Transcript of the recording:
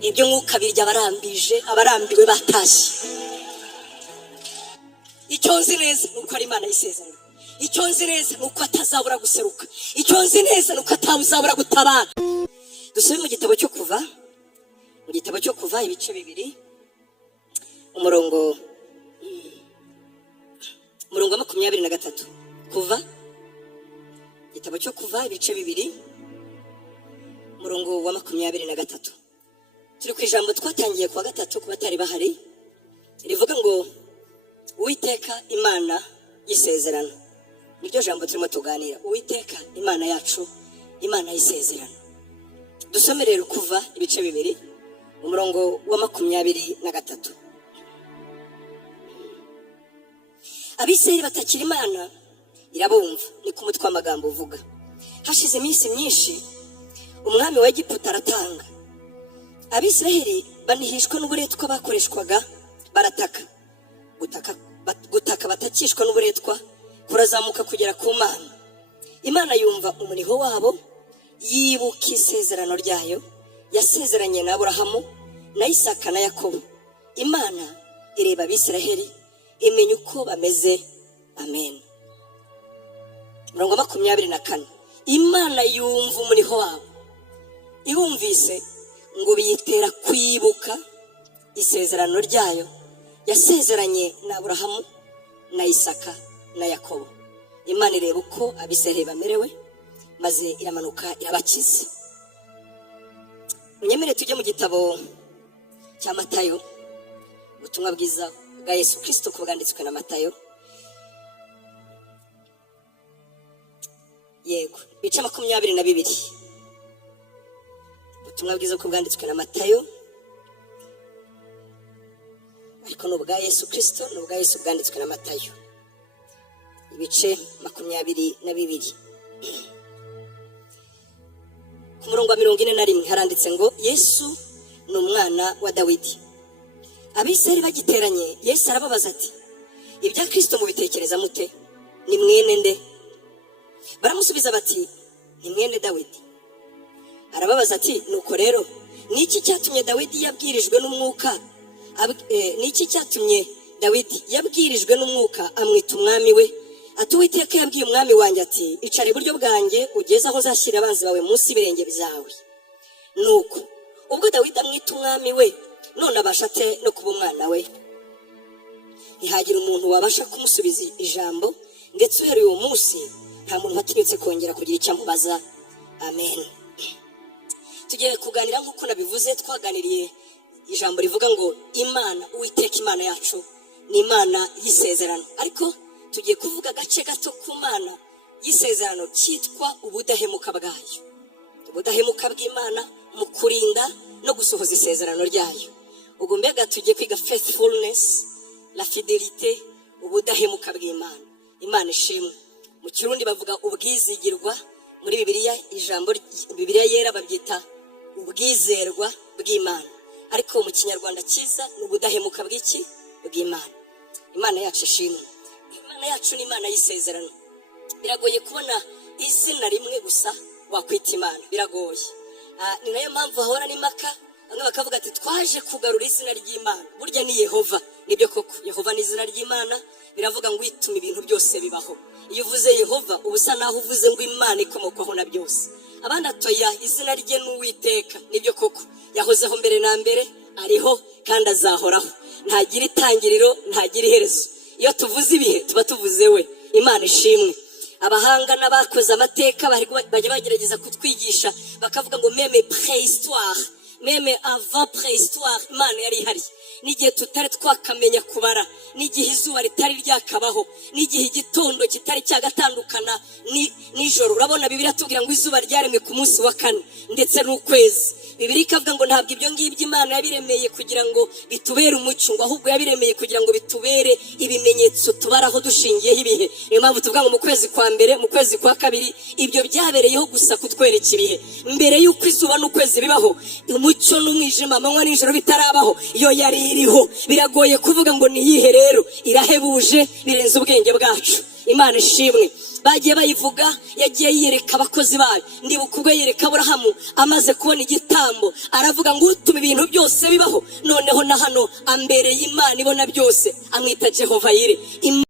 ibyo mwuka birya abarambiwe batashye. Icyo nzi neza nuko ari Imana y'isezerano, icyo nzi neza nuko atazabura guseruka, icyo nzi neza nuko atazabura gutabara. Dusubire mu gitabo cyo kuva ibice 2 umurongo wa 23. Kuva igitabo cyo kuva ibice 2 umurongo wa 23. Turi ku ijambo twatangiye kwa gatatu kuba tari bahari, rivuga ngo Uwiteka Imana y'isezerano. Niryo jambo turimo tuganira, Uwiteka Imana yacu, Imana y'isezerano. Dusomerere kuva ibice 2 umurongo wa 23. Abisirayeli batakira Imana irabumva, ni ku mutwe w'amagambo uvuga. Hashize iminsi myinshi umwami wa Egiputa aratanga, Abisirayeli banihishwa n'uburetwa bakoreshwaga, barataka. Gutaka batakishwa n'uburetwa kurazamuka kugera ku Mana. Imana yumva umuniho wabo, yibuka isezerano ryayo yasezeranye na Aburahamu na Isaka na Yakobo. Imana ireba Abisirayeli, imenya uko bameze. Amen. Umurongo wa 24. Imana yumva umuniho wabo, ibumvise ngo biyitera kwibuka isezerano ryayo yasezeranye na Aburahamu na Isaka na Yakobo. Imana ireba uko Abisirayeli bamerewe, maze iramanuka irabakiza. Munyemere tujye mu gitabo cya Matayo, ubutumwa bwiza bwa Yesu Kristo ko bwanditswe na Matayo. Yego, bice 22. Ubutumwa bwiza ko bwanditswe na Matayo, ariko n'ubwa Yesu Kristo, n'ubwa Yesu bwanditswe na Matayo. Ibice 22. Ku murongo wa 41 haranditse ngo Yesu ni umwana wa Dawidi. Abisirayeli bagiteranye, Yesu arababaza ati, ibya Kristo mubitekereza mute? Ni mwene nde? Baramusubiza bati, ni mwene Dawidi. Arababaza ati, nuko rero niki cyatumye Dawidi yabwirijwe n'umwuka amwita umwami we? Ati, Uwiteka yabwiye umwami wanjye ati, icara iburyo bwanjye ugeze aho uzashyira abanzi bawe munsi y'ibirenge byawe. Nuko ubwo Dawidi amwita umwami we, none abasha ate no kuba umwana we? Ntihagira umuntu wabasha kumusubiza ijambo, ndetse uhereye uwo munsi nta muntu watinyutse kongera kugira icyo amubaza. Amen. Tugiye kuganira nk'uko nabivuze, twaganiriye ijambo rivuga ngo Imana, Uwiteka Imana yacu ni Imana y'isezerano. Ariko tugiye kuvuga gace gato ku Mana y'isezerano cyitwa ubudahemuka bwayo. Ubudahemuka bw'Imana mu kurinda no gusohoza isezerano ryayo. Ubwo mbega tugiye kwiga faithfulness, la fidelité, ubudahemuka bw'Imana. Imana ishimwe. Mu Kirundi bavuga ubwizigirwa, muri Bibiliya yera babyita ubwizerwa bw'Imana. Ariko mu Kinyarwanda cyiza ni ubudahemuka bw'Imana. Imana yacu ishimwe. Imana yacu ni Imana y'isezerano. Biragoye kubona izina rimwe gusa wakwita Imana, biragoye. Ni nayo mpamvu hahora n'impaka, bamwe bakavuga ati twaje kugarura izina ry'Imana. Burya ni Yehova. Nibyo koko, Yehova ni izina ry'Imana, biravuga ngo ituma ibintu byose bibaho. Iyo uvuze Yehova ubusa naho uvuze ngo Imana ikomokwaho na byose. Abandi atoya izina rye n'Uwiteka. Nibyo koko, yahozeho mbere na mbere, ariho kandi azahoraho. Ntagira itangiriro, ntagira iherezo. Iyo tuvuze ibihe tuba tuvuze we. Imana ishimwe. Abahanga n'abakoze amateka bajya bagerageza kutwigisha bakavuga ngo meme préhistoire, meme avant préhistoire Imana yari ihari. N'igihe tutari twakamenya kubara, n'igihe izuba ritari ryakabaho, n'igihe igitondo kitari cyagatandukana nijoro. Urabona Bibiliya tubwira ngo izuba ryaremwe ku munsi wa 4 ndetse n'ukwezi. Bibiliya ikavuga ngo ntabwo ibyo ngibyo Imana yabiremeye kugira ngo bitubere umucyo, ahubwo yabiremeye kugira ngo bitubere ibimenyetso tubaraho dushingiyeho ibihe. Niyo mpamvu tuvuga ngo mu kwezi kwa mbere, mu kwezi kwa kabiri, ibyo byabereyeho gusa kutwereka ibihe. Mbere y'uko izuba n'ukwezi bibaho, umucyo n'umwijima, amanywa n'ijoro bitarabaho, iyo yari iriho. Biragoye kuvuga ngo ni yihe rero, irahebuje birenze ubwenge bwacu. Imana ishimwe. bagiye bayivuga, yagiye yiyereka abakozi bayo. Ndibuka ubwo yereka Aburahamu amaze kubona igitambo, aravuga ngo utuma ibintu byose bibaho, noneho na hano ambereye Imana ibona byose, amwita Jehova Yire.